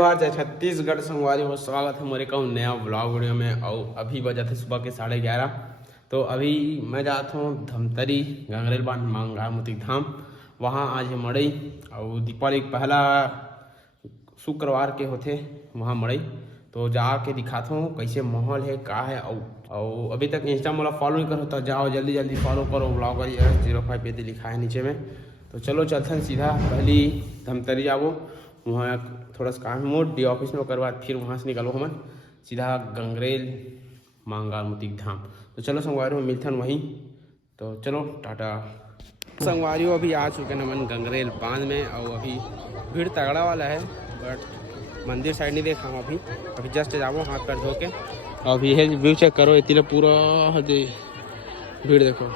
जोहार, जय छत्तीसगढ़ संगवारी और स्वागत है मेरे का नया व्लॉग वीडियो में। और अभी बजा थे सुबह के 11:30। तो अभी मैं जाता हूँ धमतरी गंगरेल बांध मांगार मोती धाम। वहाँ आज है मड़ई और दीपावली पहला शुक्रवार के होते वहाँ मड़ई। तो जाके दिखाता हूँ कैसे माहौल है का है। और अभी तक इंस्टा मोला फॉलो नहीं करो तो जाओ जल्दी जल्दी फॉलो करो। ब्लॉगर 05 पे लिखा है नीचे में। तो चलो चलते हैं सीधा पहली धमतरी जाओ, वहाँ थोड़ा सा काम मोड डी ऑफिस में करवा, फिर वहाँ से निकलो हम सीधा गंगरेल मांगार मोती धाम। तो चलो संगवारियों मिलते हैं वहीं। तो चलो टाटा। संगवारियों अभी आ चुके हैं मन गंगरेल बांध में और अभी भीड़ तगड़ा वाला है, बट मंदिर साइड नहीं देखा हूँ। अभी जस्ट जाओ हाथ पैर धो के। अभी है व्यू चेक करो, इतने पूरा भीड़ देखो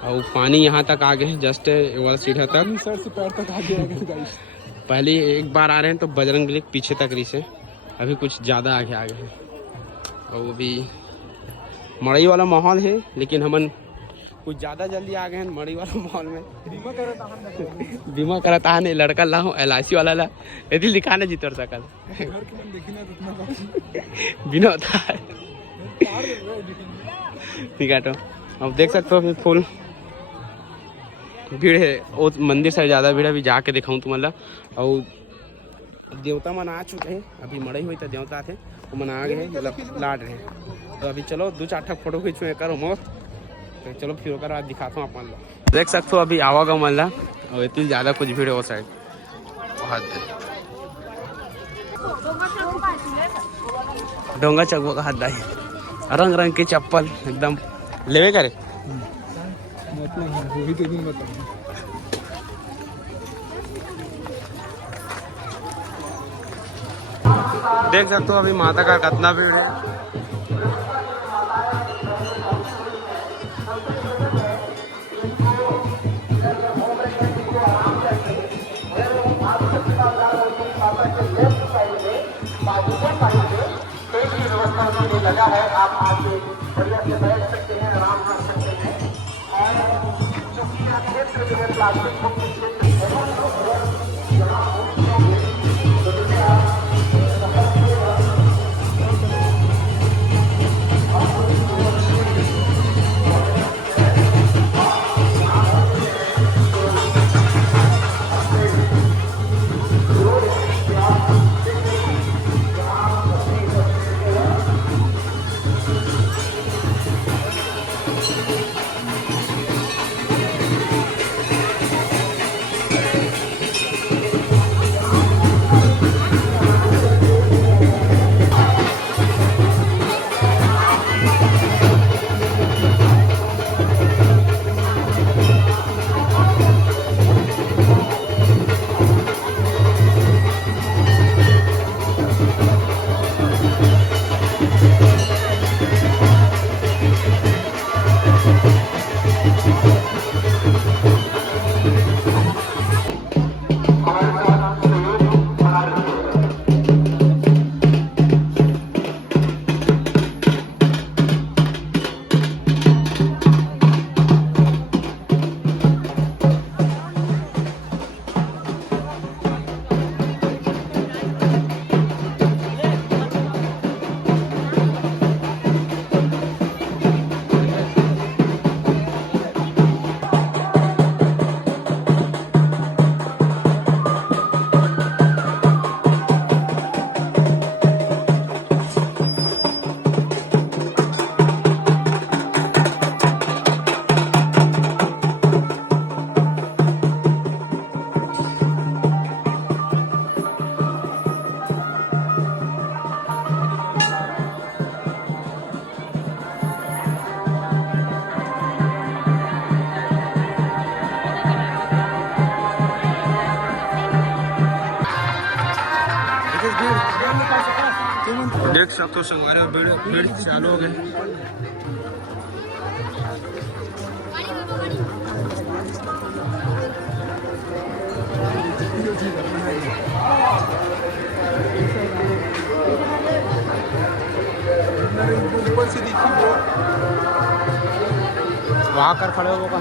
और पानी यहाँ तक आ गए जस्ट वाला सीढ़ा तक, सर से पैर तक आ गया। पहले एक बार आ रहे हैं तो बजरंगबली पीछे तक रही से, अभी कुछ ज़्यादा आगे आ गए हैं। और अभी मड़ई वाला माहौल है, लेकिन हमन कुछ ज़्यादा जल्दी आ गए हैं मड़ई वाला माहौल में। बीमा करता है लड़का ला हूँ LIC वाला ला यदि दिखाने जीतर सकल बिना होता है ठीक है। तो अब देख सकते हो फुल भीड़ है, वो मंदिर से ज़्यादा भीड़। अभी जाके दिखाऊँ तुम्हारा। और देवता मन आ चुके हैं, अभी मड़ई हुई तो देवता थे वो मन आ गए हैं, मतलब लाड रहे हैं। तो अभी चलो 2-4 ठक फोटो खींचो करो मोर। तो चलो फिर होकर आज दिखाता हूँ अपन लोग। देख सकते हो अभी आवागमन ला और इतनी ज़्यादा कुछ भीड़ है वो साइड। डोंगा चकवा का हद है, रंग रंग के चप्पल एकदम लेवे करे। देख सकते हो अभी माता का कितना भीड़ है। लगा है, आप आके बढ़िया से बैठ सकते हैं, आराम कर सकते हैं। और चूंकि यह क्षेत्र जो है प्लास्टिक मुक्त क्षेत्र देख सकते हो संगवारी और भीड़ चालू हो गए। वहाँ कर खड़े होगा।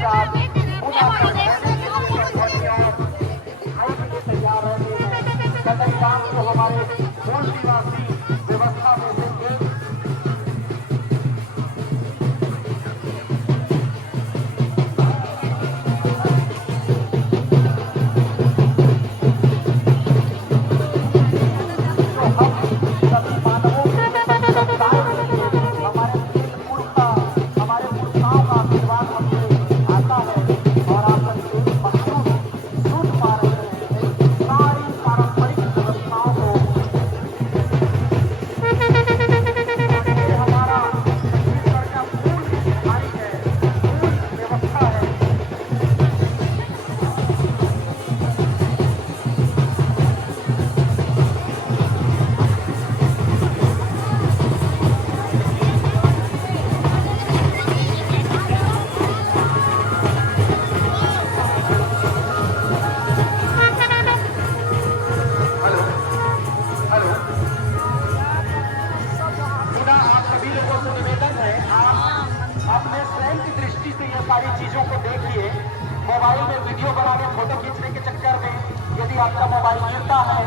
साथ पूजा करने के लिए तैयार रहते हैं। सदन गांव को हमारे मूल निवासी व्यवस्था में से एक सारी चीजों को देखिए। मोबाइल में वीडियो बनाने, फोटो खींचने के चक्कर में यदि आपका मोबाइल गिरता है,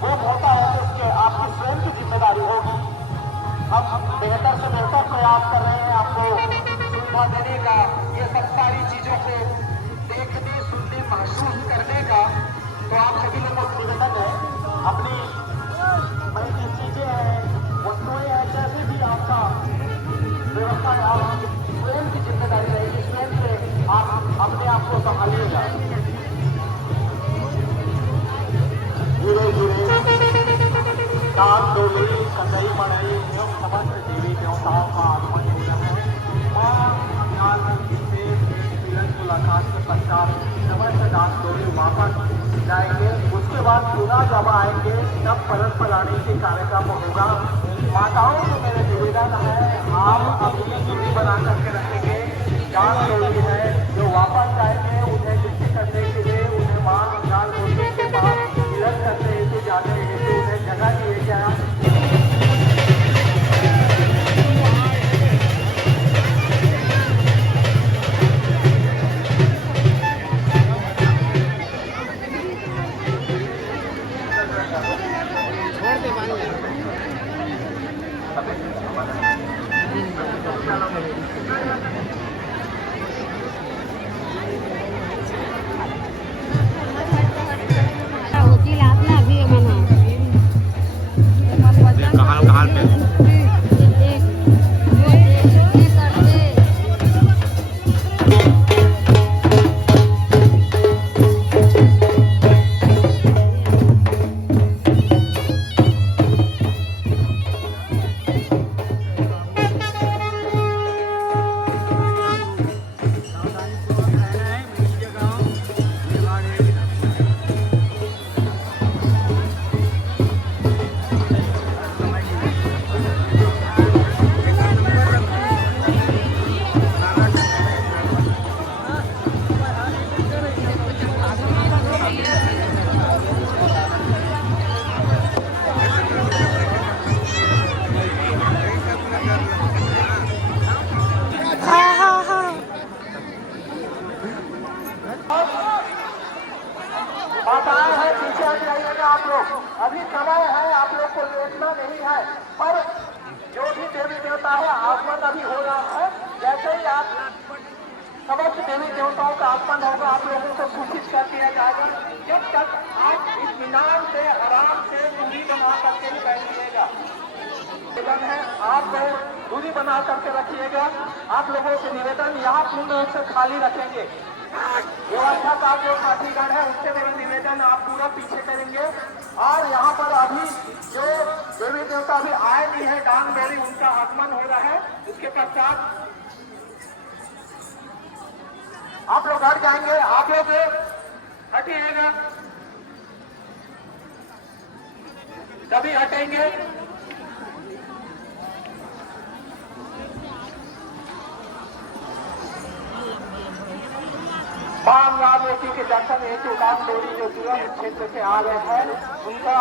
गुम होता है, तो उसके आपकी स्वयं की जिम्मेदारी होगी। हम बेहतर से बेहतर प्रयास कर रहे हैं आपको सुविधा देने का, ये सब सारी चीजों को देखने, सुनने, महसूस करने का। तो आप सभी लोगों को निवेदन है, अपनी मन की चीजें हैं, वस्तुएं हैं, जैसे भी आपका व्यवस्था आप स्वयं की जिम्मेदारी रहेगी, स्वयं से आप अपने आप को संभालिएगा। धीरे धीरे दान डोली सतई मड़ई एवं समस्त देवी देवताओं का आगमन हो रहा है। मां अंगाल से तुरंत मुलाकात के पश्चात समस्त दान डोली वापस जाएंगे। उसके बाद पुनः जब आएंगे तब परत पलाने के कार्यक्रम होगा। माताओं को मेरे निवेदन है, आप अपनी दूरी बना करके रखेंगे। दान डोली है जो वापस जाएंगे, उन्हें गिफ्ट करने के लिए उन्हें मां अंगाल डोली के पास तीरथ करने हेतु जाने हेतु उन्हें जगह दिए गया। माताएं हैं, पीछे हट जाइएगा आप लोग। अभी समय है, आप लोग को लेटना नहीं है। पर जो भी देवी देवता है आगमन अभी हो रहा है। जैसे ही आप समस्त देवी देवताओं का आगमन होगा, आप लोगों को सूचित कर दिया जाएगा। जब तक आप इत्मीनान से, आराम से दूरी बना करके ही बैठिएगा। निवेदन है, आप लोग दूरी बना करके रखिएगा। आप लोगों से निवेदन, यहाँ पूर्ण रूप से खाली रखेंगे। व्यवस्था का जो साथीगण है उससे मेरा निवेदन, आप पूरा पीछे करेंगे। और यहाँ पर अभी जो देवी देवता अभी आए नहीं है, डांग डोली उनका आगमन हो रहा है। उसके पश्चात आप लोग हट जाएंगे। आप लोग हटिएगा, तभी हटेंगे। मां रामोती के दर्शन हेतु डांग डोली जो दूर क्षेत्र से आ रहे हैं, उनका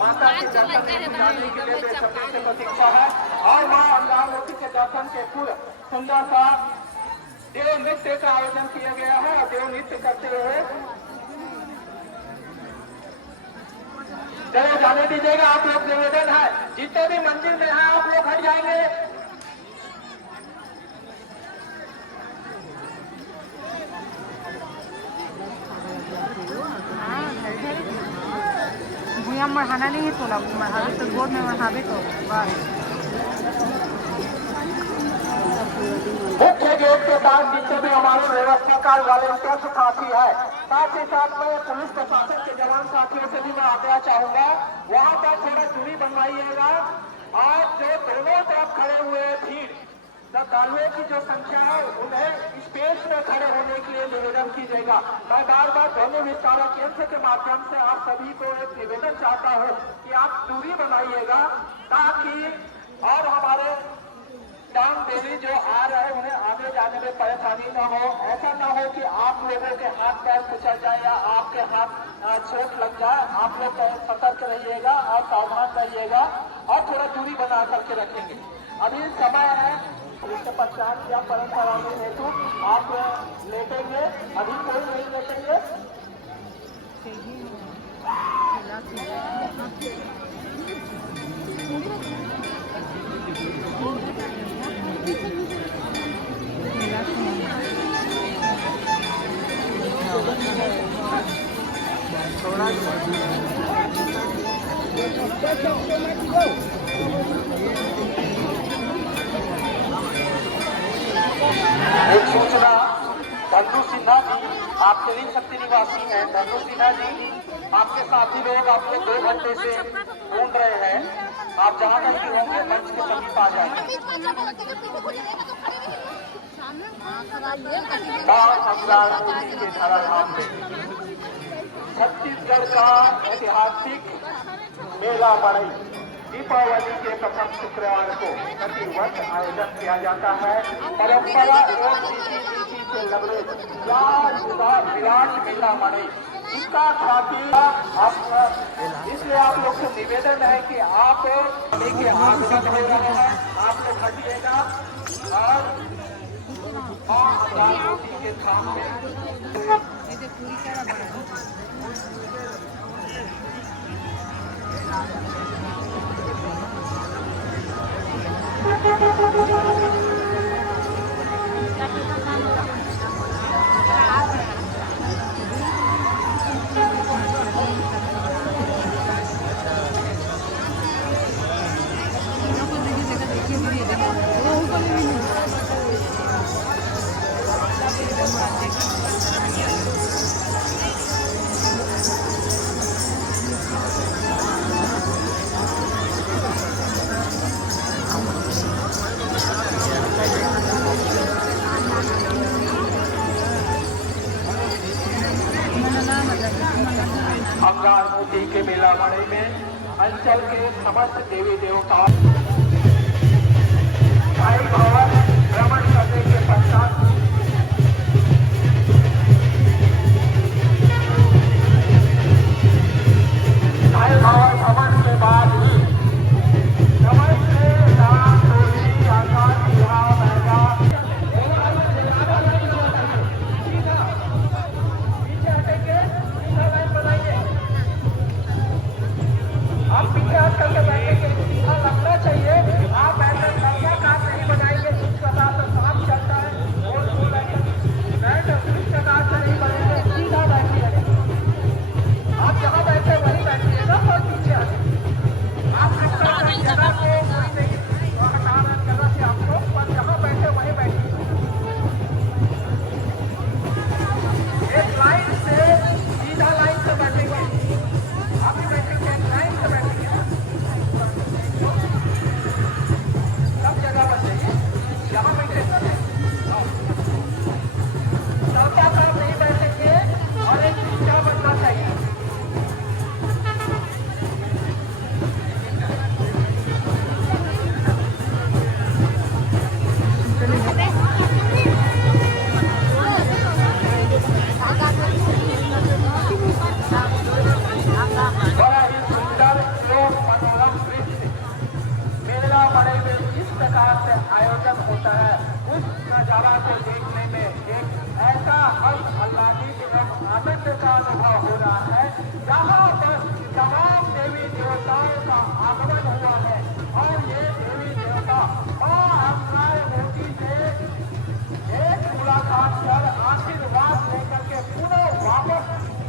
माता के दर्शन हेतु जाने के लिए बेसब्री से प्रतीक्षा है। और मां रामोती के दर्शन के पूर्व सुंदर सा देव नृत्य का आयोजन किया गया है। देव नृत्य करते हुए चलो जाने दीजिएगा, आप लोग निवेदन है, जितने भी मंदिर में है आप लोग हट जाएंगे। भूया मढ़ाना नहीं है, तोला मढ़ावे तो गोद में मढ़ावे तो बस। मुख्य गेट के पास जितने भी हमारे व्यवस्था का वॉलेंटियर्स साथी है, साथ ही साथ में पुलिस प्रशासन के जवान साथियों से भी मैं आग्रह चाहूंगा, वहां पर थोड़ा दूरी बनवाइएगा। और जो दोनों तरफ खड़े हुए भीड़ श्रद्धालुओं की जो संख्या है, उन्हें स्पेस में खड़े होने के लिए निवेदन कीजिएगा। मैं बार बार ध्वनि विस्तारक यंत्र के माध्यम से आप सभी को एक निवेदन चाहता हूँ कि आप दूरी बनाइएगा, ताकि और हमारे दान देवी जो आ रहे हैं उन्हें आगे जाने में परेशानी न हो। ऐसा न हो कि आप लोगों के हाथ पैर कुचल जाए या आपके हाथ चोट लग जाए। आप लोग सतर्क रहिएगा और सावधान रहिएगा और थोड़ा दूरी बना करके रखेंगे। अभी समय है, इसके पश्चात या परंपरा में हेतु आप लेटेंगे, अभी कोई नहीं लेटेंगे। एक सूचना, धन्नू सिन्हा जी आप तेलिंग शक्ति निवासी हैं। धन्नू सिन्हा जी, आपके साथी लोग आपको 2 घंटे से ढूंढ रहे हैं। आप जहाँ कहीं होंगे मंच के समीप आ जाएंगे। के धाराधाम में छत्तीसगढ़ का ऐतिहासिक मेला मड़ई दीपावली के प्रथम शुक्रवार को प्रति वर्ष आयोजन किया जाता है। परंपरा एवं रीति से लबरेज विराट मेला मड़ई, इसका ख्याति इसलिए आप लोग से निवेदन है कि आप लेके आगमन हो रहे हैं, आप लोग हटिएगा और रोटी के थाम में अंगारमूर्ति के मेला मड़ई में अंचल के समस्त देवी देवता साई भवन भ्रमण करने के पश्चात साई भवन भ्रमण के बाद ही नमस्ते राम टोली आकाश विवाह महंगा आप पीछे हट करके बैठेंगे, सीधा लगना चाहिए। आप ऐसे लंबा काट नहीं बनाएंगे, नजारा को देखने में एक ऐसा आनंद का अनुभव हो रहा है, जहाँ पर तमाम देवी देवताओं का आगमन हुआ है और ये देवी देवता मां अंगाय मूर्ति से एक मुलाकात कर आशीर्वाद लेकर के पुनः वापस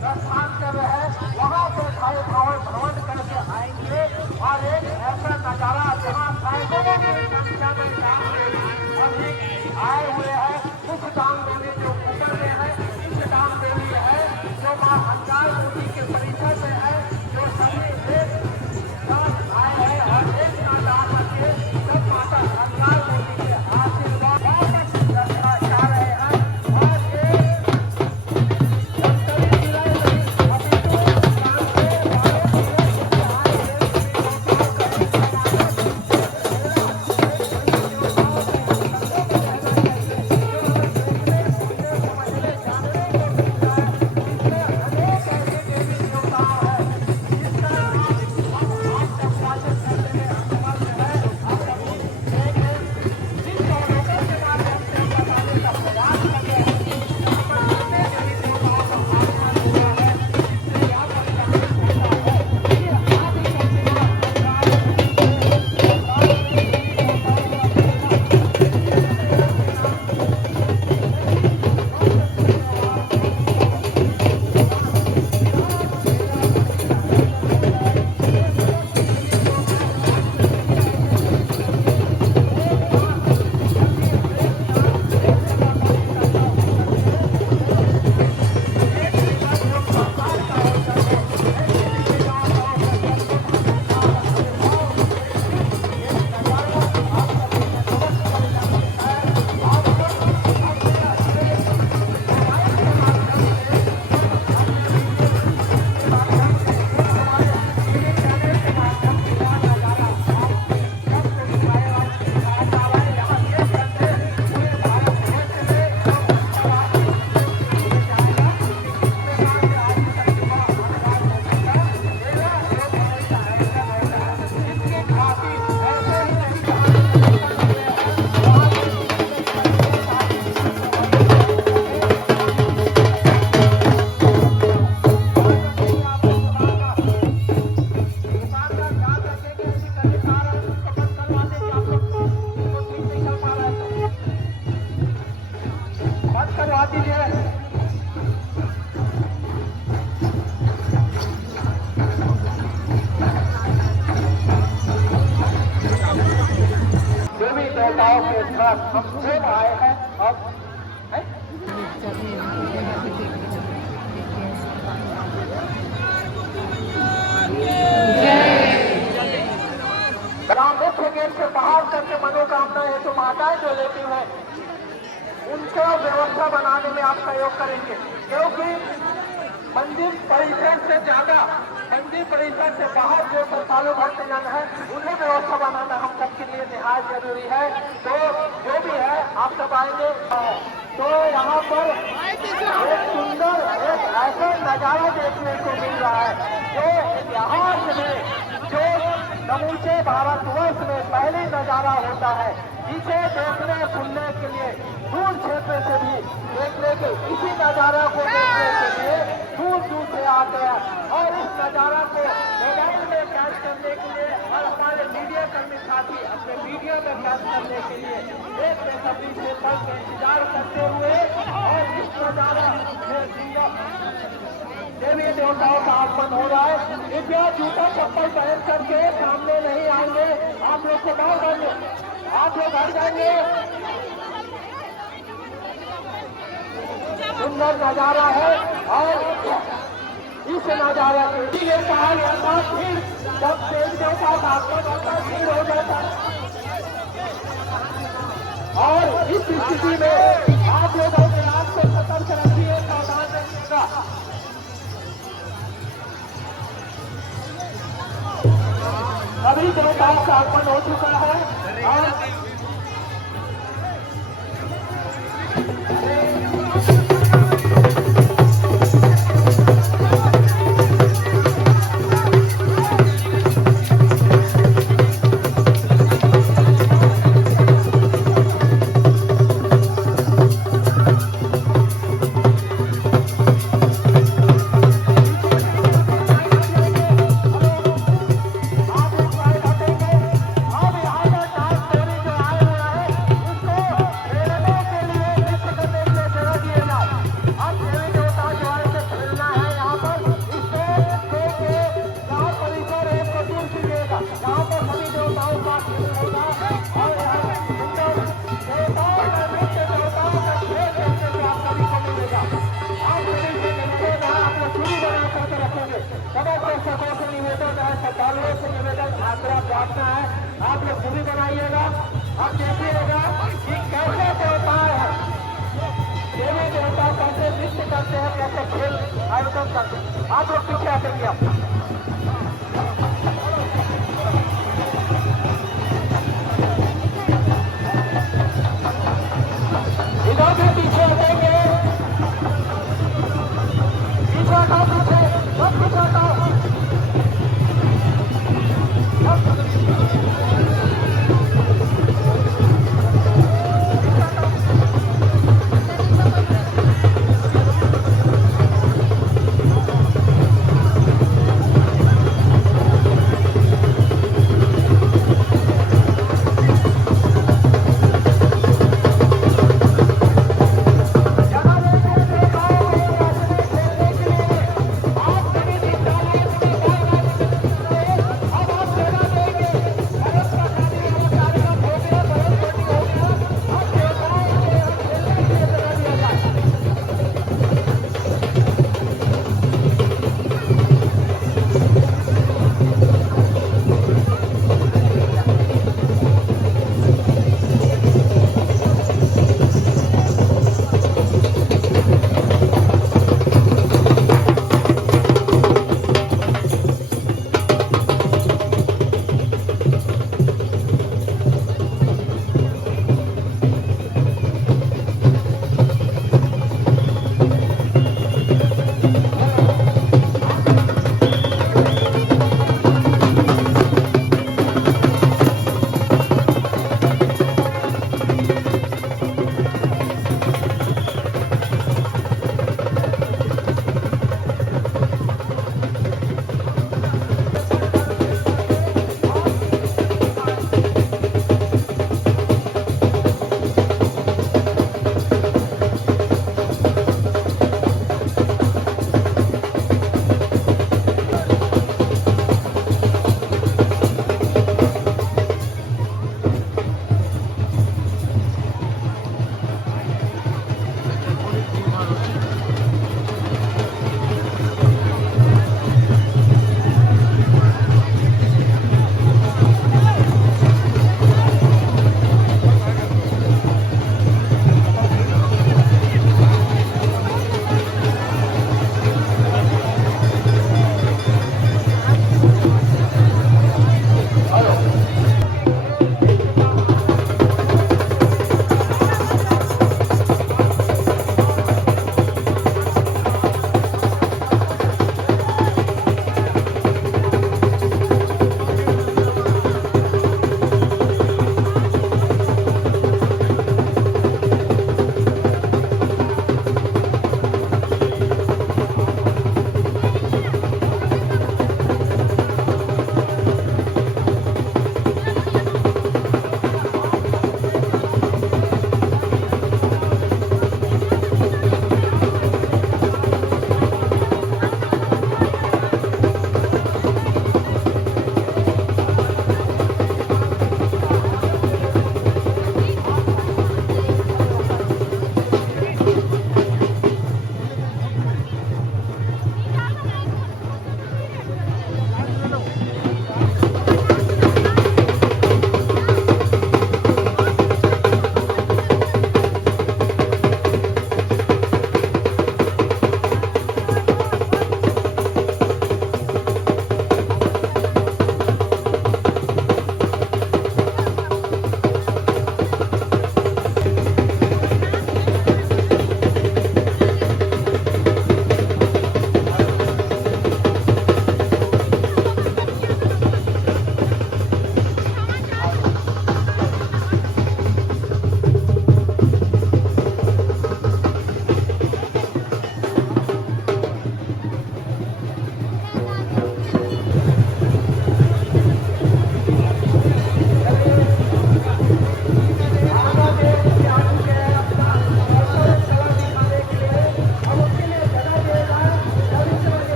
प्रस्थान कर रहे हैं। वहाँ पे सारे भ्रमण करके आएंगे और एक ऐसा नजारा जहाँ सैकड़ों की संख्या में अभी आए हुए हैं। कुछ दाम देवी जो ऊपर में है, कुछ दाम देवी है जो मां अंगाय मूर्ति के परिसर में है, जो सभी एक साथ आए हैं और एक साथ आ करके सब माता अंगाय मूर्ति के आशीर्वाद वापस जा रहे हैं। और ये देवताओं के साथ हम सब आए हैं। अब मुख्य गेट से बाहर करके मनोकामना है तो माताएं जो लेती हैं उनका व्यवस्था बनाने में आप सहयोग करेंगे, क्योंकि मंदिर परिसर से ज्यादा मंदिर परिसर से बाहर जो श्रद्धालु भक्तजन है उन्हें व्यवस्था बनाना हम सबके लिए निहायत जरूरी है। तो जो भी है आप सब आएंगे। तो यहाँ पर एक सुंदर एक ऐसा नजारा देखने को मिल रहा है जो इतिहास में जो समूचे भारतवर्ष में पहले नजारा होता है, जिसे देखने सुनने के लिए दूर क्षेत्र से भी देखने के इसी नजारा को देखने के लिए दूर दूर से आते हैं और इस नजारा को मोबाइल में कैद करने के लिए और हमारे मीडिया कर्मी साथी अपने मीडिया में कैद करने के लिए एक बेसब्री से कल के इंतजार करते हुए और इस नजारा देवी देवताओं का आगमन हो रहा है। कृपया जूता चप्पल पहन करके सामने नहीं आएंगे, आप लोग को बाहर जाएंगे, आप लोग हट जाएंगे। सुंदर नजारा है और इस नजारा के लिए कहा गया था फिर जब देवी देवता का आगमन होता भीड़ हो जाता और इस स्थिति में आप लोग अपने आप को सतर्क रखिए, सावधान रखिएगा। सभी देवताओं का आगमन हो चुका है और ग्वालियर से निवेदन आग्रह प्रार्थना है, आप लोग दूरी बनाइएगा। आप देखिएगा कि कैसे देवताएं हैं, देवी देवता कैसे नृत्य करते हैं, कैसे खेल आयोजन करते हैं। आप लोग पीछे हटेंगे। आप इधर भी पीछे हटेंगे, पीछे हटाओ, पीछे सब पीछे हटाओ।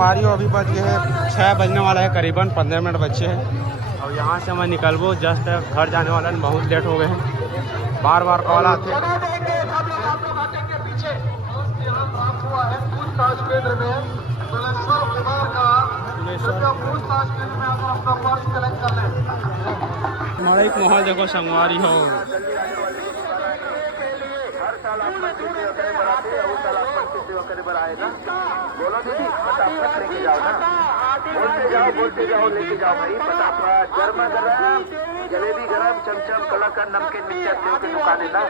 संगवारी हो अभी बज गए हैं 6 बजने वाला है, करीबन 15 मिनट बचे हैं। और यहाँ से मैं निकलबो जस्ट घर जाने वाला है, बहुत लेट हो गए हैं, बार बार कॉल आते हैं। हमारा एक माहौल देखो संगवारी हो। बोलो दीदी फटाफट लेके जाओ ना, बोलते जाओ लेके जाओ भाई फटाफट। गर्मा गर्म जलेबी, गरम चमचम, कलाकंद, नमकीन, मिक्सचर की दुकान है ना।